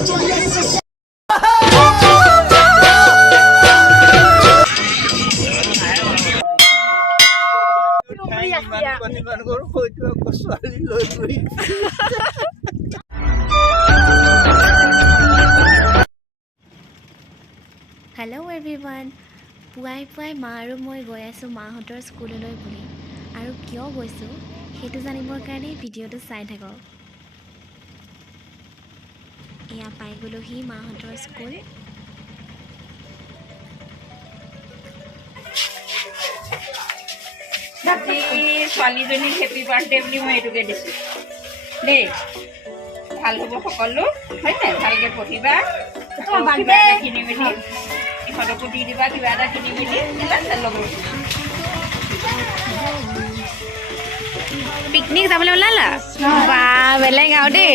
Hello everyone. পুৱাই পুৱাই মা আৰু মই গৈ আছোঁ মাহঁতৰ স্কুললৈ বুলি আৰু কিয় গৈছোঁ সেইটো জানিবৰ কাৰণে ভিডিঅ'টো চাই থাকক। এয়া পাই গ'লোহি মাহঁতৰ স্কুল। ছোৱালীজনীক হেপী বাৰ্থডে বুলি মই এইটোকে দিছোঁ দেই। ভাল হ'ব সকলো হয়নে? ভালকৈ পঢ়িবা, কিবা এটা কিনি মেলি ইহঁতকো দি দিবা, কিবা এটা কিনি মেলি লগৰ পিকনিক যাবলৈ ওলালা? বা বেলেগ আৰু দেই।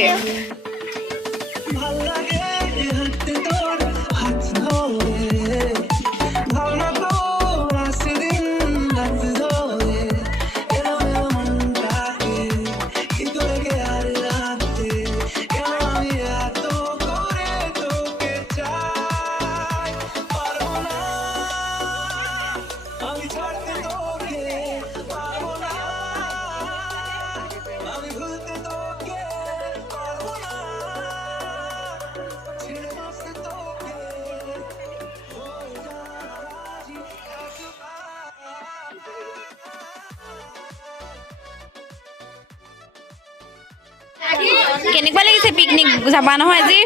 কেনেকুৱা লাগিছে পিকনিক যাবা নহয় আজি?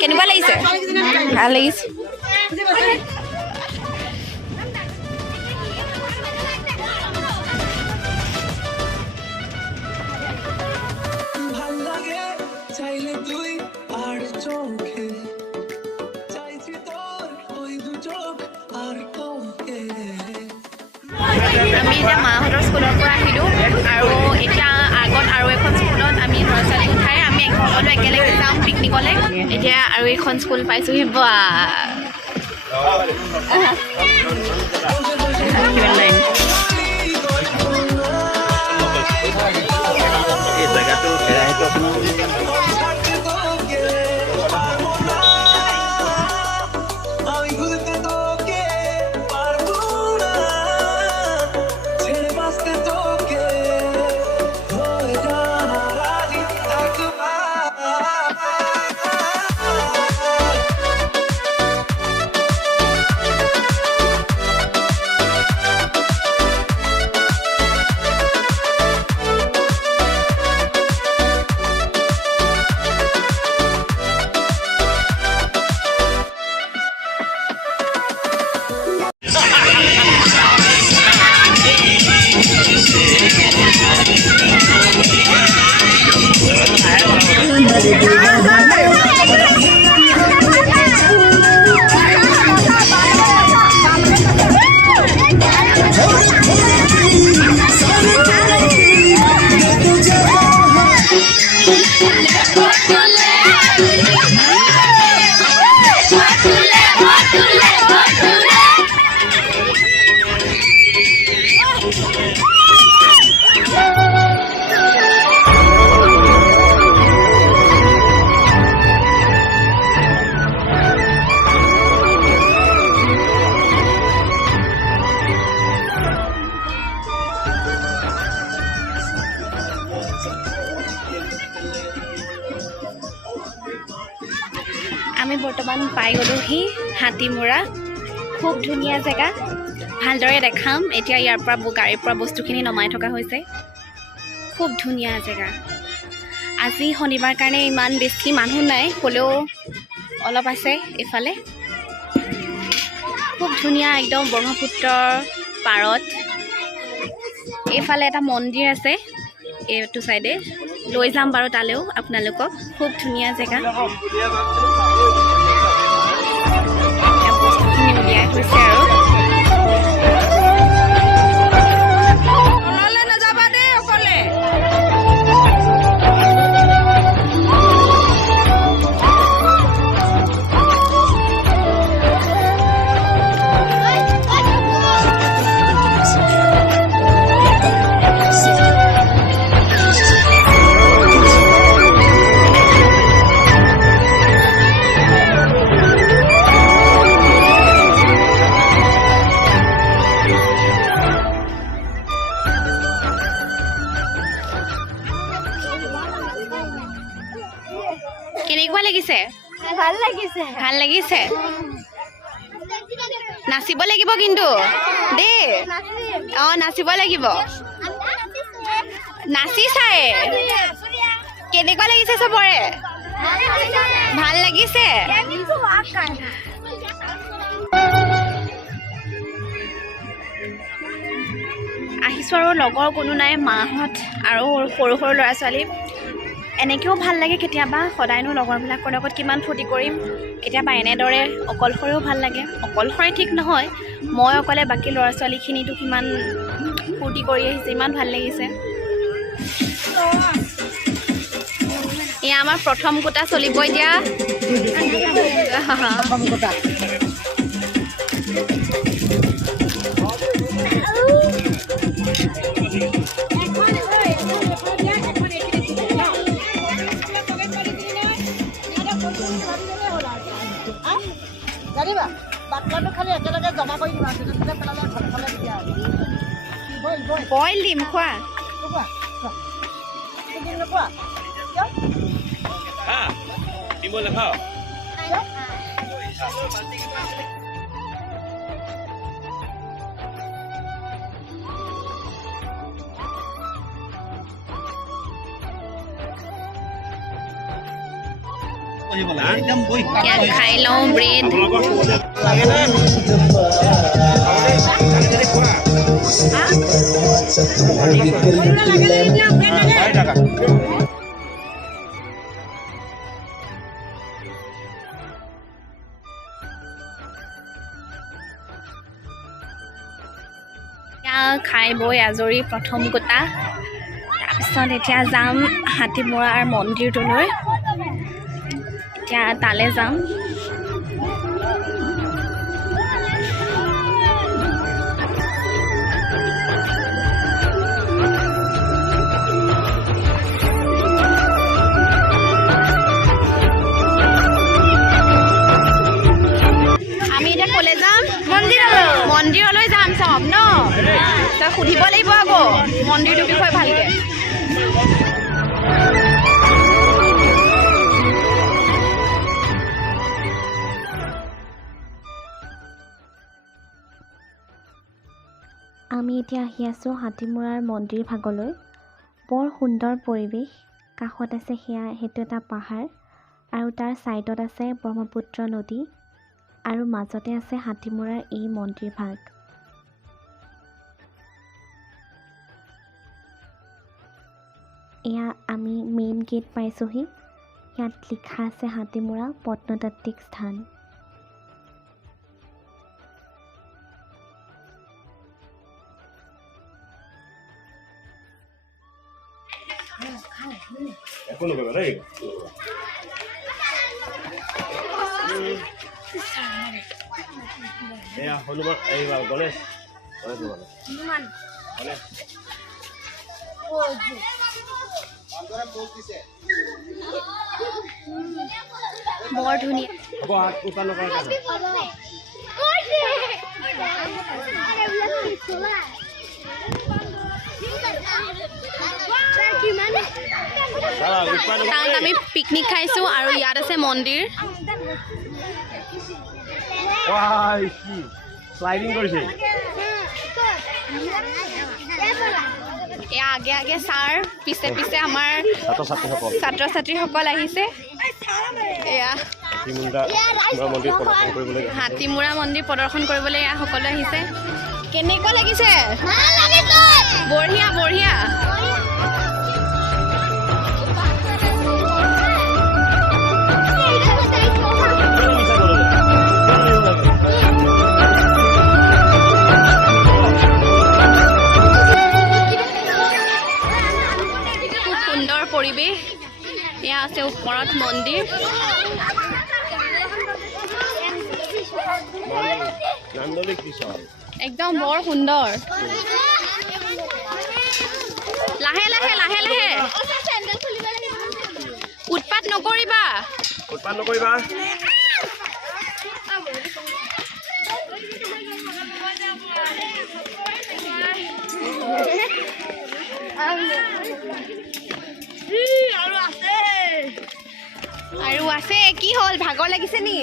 কেনেকুৱা লাগিছে? ভাল লাগিছে। আমি এতিয়া মাহঁতৰ স্কুলৰ পৰা আহিলোঁ আৰু এতিয়া আগত আৰু এখন স্কুলত আমি ল'ৰা ছোৱালী উঠাই আমি সকলো একেলগে যাম পিকনিকলৈ। এতিয়া আৰু এখন স্কুল পাইছোঁহি। বা আমি বৰ্তমান পাই গ'লোহি হাতীমৰা। খুব ধুনীয়া জেগা, ভালদৰে দেখাম। এতিয়া ইয়াৰ পৰা গাড়ীৰ পৰা বস্তুখিনি নমাই থকা হৈছে। খুব ধুনীয়া জেগা। আজি শনিবাৰ কাৰণে ইমান বেছি মানুহ নাই, হ'লেও অলপ আছে এইফালে। খুব ধুনীয়া একদম ব্ৰহ্মপুত্ৰৰ পাৰত। এইফালে এটা মন্দিৰ আছে এইটো চাইডে, লৈ যাম বাৰু তালৈও আপোনালোকক। খুব ধুনীয়া জেগা। বস্তুখিনি উলিয়াই থৈছে আৰু নাযাবা দেই অকলে। কেনেকুৱা লাগিছে? ভাল লাগিছে। ভাল লাগিছে? নাচিব লাগিব কিন্তু দেই। অঁ নাচিব লাগিব। নাচি চাই কেনেকুৱা লাগিছে চবৰে? ভাল লাগিছে? আহিছোঁ আৰু লগৰ কোনো নাই, মাহঁত আৰু সৰু সৰু ল'ৰা ছোৱালী। এনেকৈও ভাল লাগে কেতিয়াবা, সদায়নো লগৰবিলাকৰ লগত কিমান ফূৰ্তি কৰিম। কেতিয়াবা এনেদৰে অকলশৰেও ভাল লাগে। অকলশৰে ঠিক নহয়, মই অকলে বাকী ল'ৰা ছোৱালীখিনিতো কিমান ফূৰ্তি কৰি আহিছে, ইমান ভাল লাগিছে। এয়া আমাৰ প্ৰথম কোটা চলিব এতিয়া। জানিবা বাটলাটো খালি একেলগে জমা কৰি দিবা, তেতিয়া পেলালে ঘৰ খালে তেতিয়া বইল দিম খোৱা। নোপোৱা খাই লওঁ ব্ৰেড। খাই বৈ আজৰি প্ৰথম গোটা। তাৰপিছত এতিয়া যাম হাতীমূৰাৰ মন্দিৰটোলৈ। এতিয়া তালৈ যাম। আমি এতিয়া ক'লে যাম? মন্দিৰলৈ যাম চব ন? তই সুধিব লাগিব আকৌ মন্দিৰটোৰ বিষয়ে ভালকৈ। আমি এতিয়া আহি আছোঁ হাতীমূৰাৰ মন্দিৰ ভাগলৈ। বৰ সুন্দৰ পৰিৱেশ। কাষত আছে সেইটো এটা পাহাৰ, আৰু তাৰ ছাইডত আছে ব্ৰহ্মপুত্ৰ নদী, আৰু মাজতে আছে হাতীমূৰাৰ এই মন্দিৰ ভাগ। এয়া আমি মেইন গেট পাইছোঁহি। ইয়াত লিখা আছে হাতীমূৰা প্ৰত্নতাত্ত্বিক স্থান। হনুমান এইবাৰ গণেশ বৰ ধুনীয়া। কাৰণ আমি পিকনিক খাইছোঁ আৰু ইয়াত আছে মন্দিৰ। শ্লাইডিং কৰিছে। এয়া আগে আগে ছাৰ, পিছে পিছে আমাৰ ছাত্ৰ ছাত্ৰীসকল আহিছে। এয়া হাতীমূৰা মন্দিৰ প্ৰদৰ্শন কৰিবলৈ এয়া সকলো আহিছে। কেনেকুৱা লাগিছে? বঢ়িয়া বঢ়িয়া। পৰিৱেশ। এয়া আছে ওপৰত মন্দিৰ। একদম বৰ সুন্দৰ। লাহে লাহে লাহে লাহে, উৎপাত নকৰিবা। আৰু আছে কি হ'ল ভাগৰ লাগিছে নি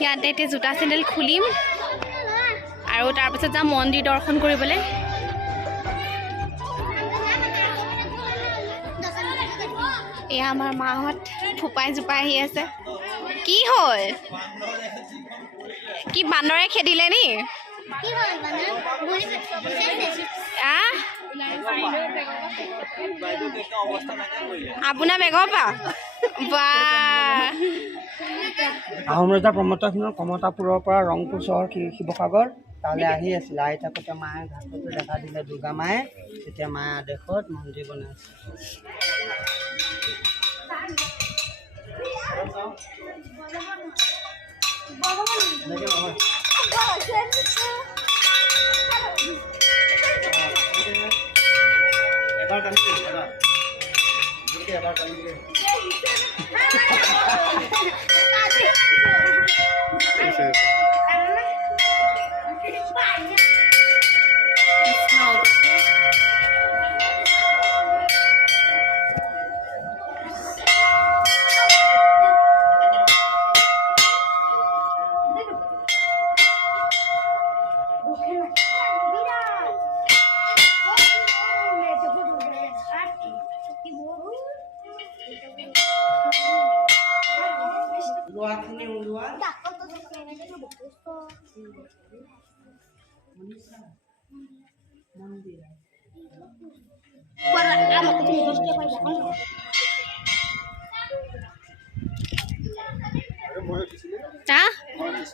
ইয়াতে এতিয়া জোতা চেণ্ডেল খুলিম আৰু তাৰপিছত যাম মন্দিৰ দৰ্শন কৰিবলৈ এয়া আমাৰ মাহঁত ফুপাই জোপাই আহি আছে কি হ'ল কি বান্দৰে খেদিলে নি আপোনাৰ বেগৰ পৰা বা আহোম ৰজা প্ৰমত্ত সিংহ কমতাপুৰৰ পৰা ৰংপুৰ চহৰ শিৱসাগৰ তালৈ আহি আছিলে আহি থাকোঁতে মায়ে ঘাটতে দেখা দিলে দুৰ্গা মায়ে তেতিয়া মায়ে আদেশত মন্দিৰ বনাইছে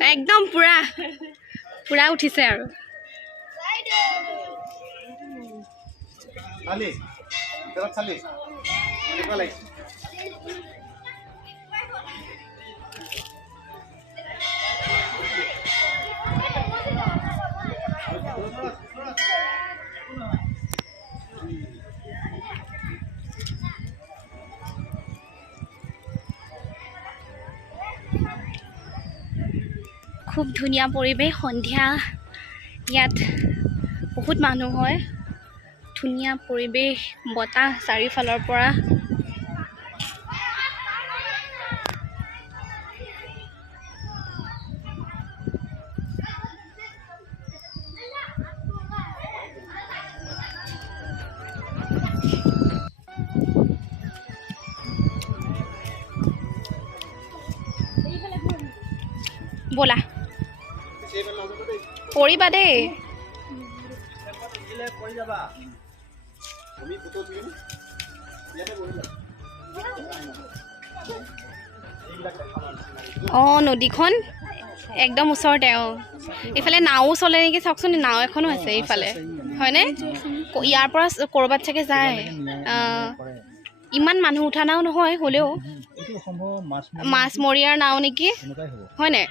একদম পুৰা পুৰা উঠিছে আৰু খুব ধুনীয়া পৰিৱেশ সন্ধিয়া ইয়াত বহুত মানুহ হয় ধুনীয়া পৰিৱেশ বতাহ চাৰিওফালৰ পৰা ব'লা পৰিবা দেই অঁ নদীখন একদম ওচৰতে অঁ এইফালে নাও চলে নেকি চাওকচোন নাও এখনো আছে এইফালে হয়নে ইয়াৰ পৰা ক'ৰবাত চাগে যায় ইমান মানুহ উঠা নাও নহয় হ'লেও মাছমৰীয়াৰ নাও নেকি হয়নে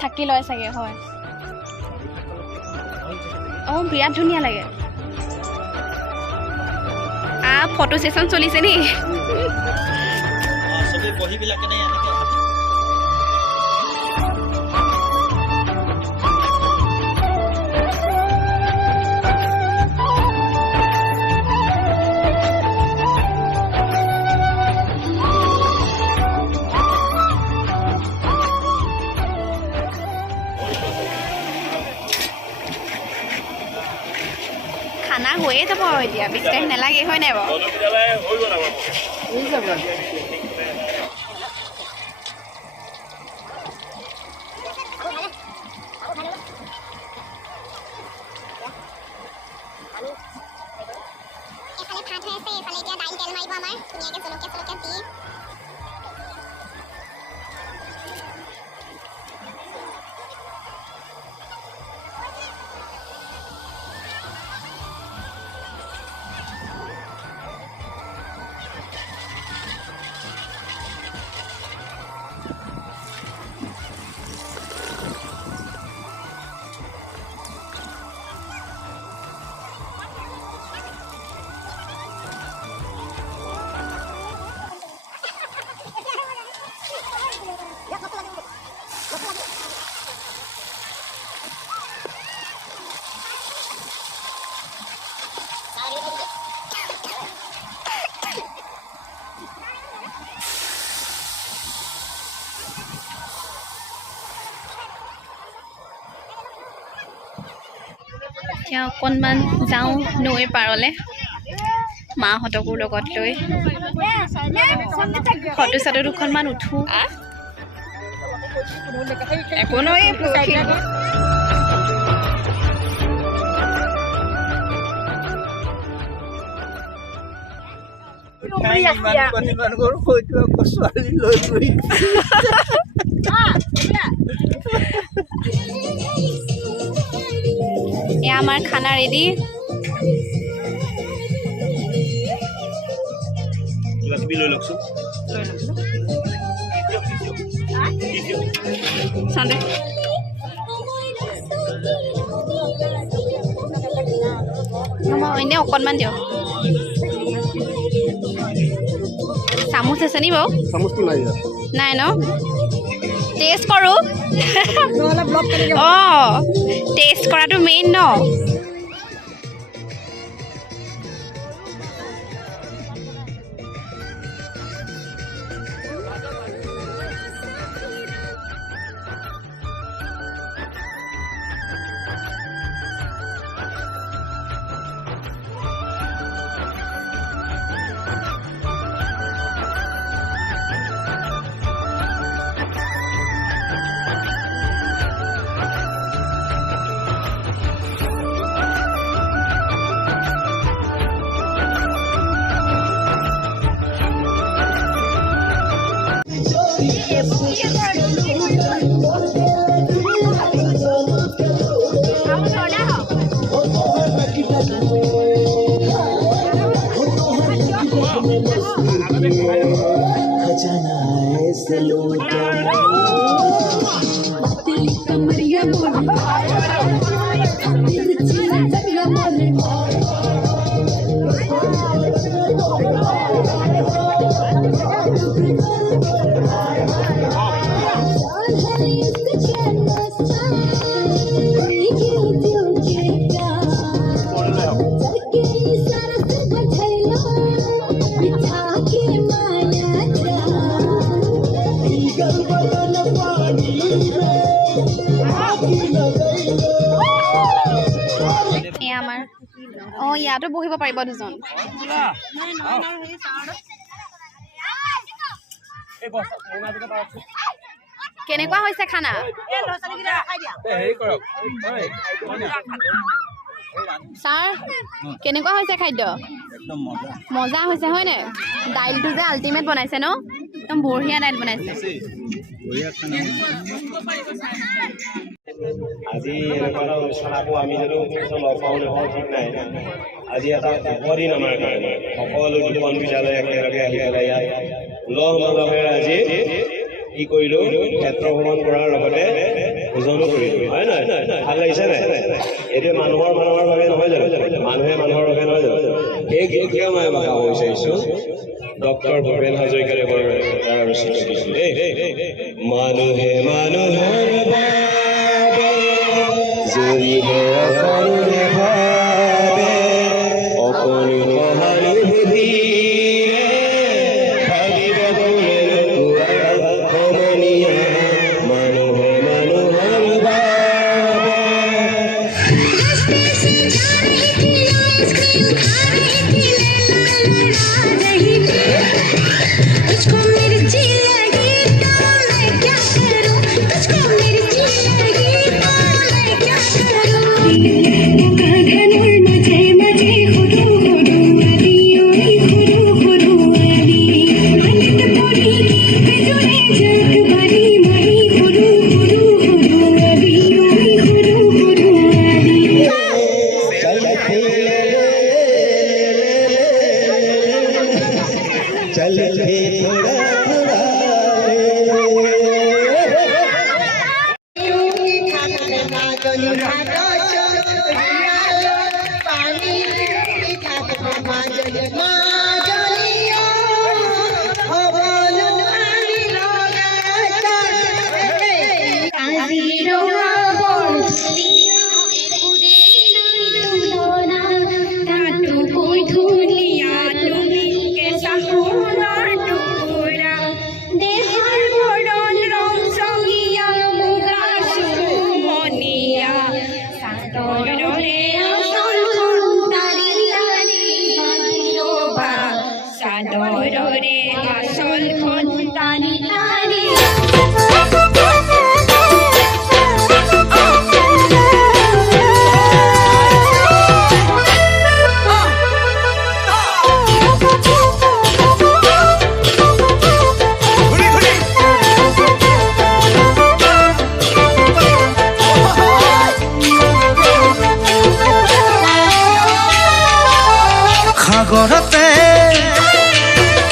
থাকি লয় চাগে হয় অঁ বিৰাট ধুনীয়া লাগে ফটো ছেশ্যন চলিছে নি খানা হৈয়ে যাব আৰু এতিয়া বেছি টাইম নালাগে হয় নাই বাৰু এতিয়া অকণমান যাওঁ নৈৰ পাৰলৈ মাহঁতকো লগত লৈ ফটো চটো দুখনমান উঠোঁ একো নহয় ছোৱালী লৈ গৈ এয়া আমাৰ খানা ৰেডি কিবা কিবি লৈ লওকচোন চান্দে এনেই অকণমান দিয়ক চামুচ আছে নি বাৰু চামুচটো নাই নাই ন টেষ্ট কৰোঁ অঁ টেষ্ট কৰাটো মেইন ন এয়া আমাৰ অঁ ইয়াতো বহিব পাৰিব দুজন কেনেকুৱা হৈছে খানা ছাৰ কেনেকুৱা হৈছে খাদ্য মজা হৈছে হয় নাই দাইলটো যে আল্টিমেট বনাইছে ন একদম বঢ়িয়া দাইল বনাইছে আজি এনেকুৱা এটা অনুষ্ঠান আকৌ আমি যদি লগ পাওঁ নাপাওঁ ঠিক নাই আজি এটা শুভদিন আমাৰ কাৰণে সকলো দুখন বিদ্যালয় একেলগে আহি পেলাই ইয়াত উলহ মালহেৰে আজি কি কৰিলোঁ ক্ষেত্ৰ ভ্ৰমণ কৰাৰ লগতে ভোজনো কৰিলোঁ হয় নহয় ভাল লাগিছে নাই এইটো মানুহৰ বাবে নহয় জানো মানুহে মানুহৰ বাবে নহয় জানো সেই গীতকে মই গাব বিচাৰিছোঁ ডক্টৰ ভূপেন হাজৰিকাদেৱৰ তাৰ ৰচিত দিছোঁ দেই মানুহে মানুহৰ যদিহে অকণে ভাবে অকণি সহানুভূতিৰে ভাবিব সমনীয়া মানুহে মানুহৰ Don't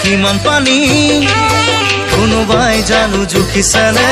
কিমান পানী কোনোবাই জানো জুখিছেনে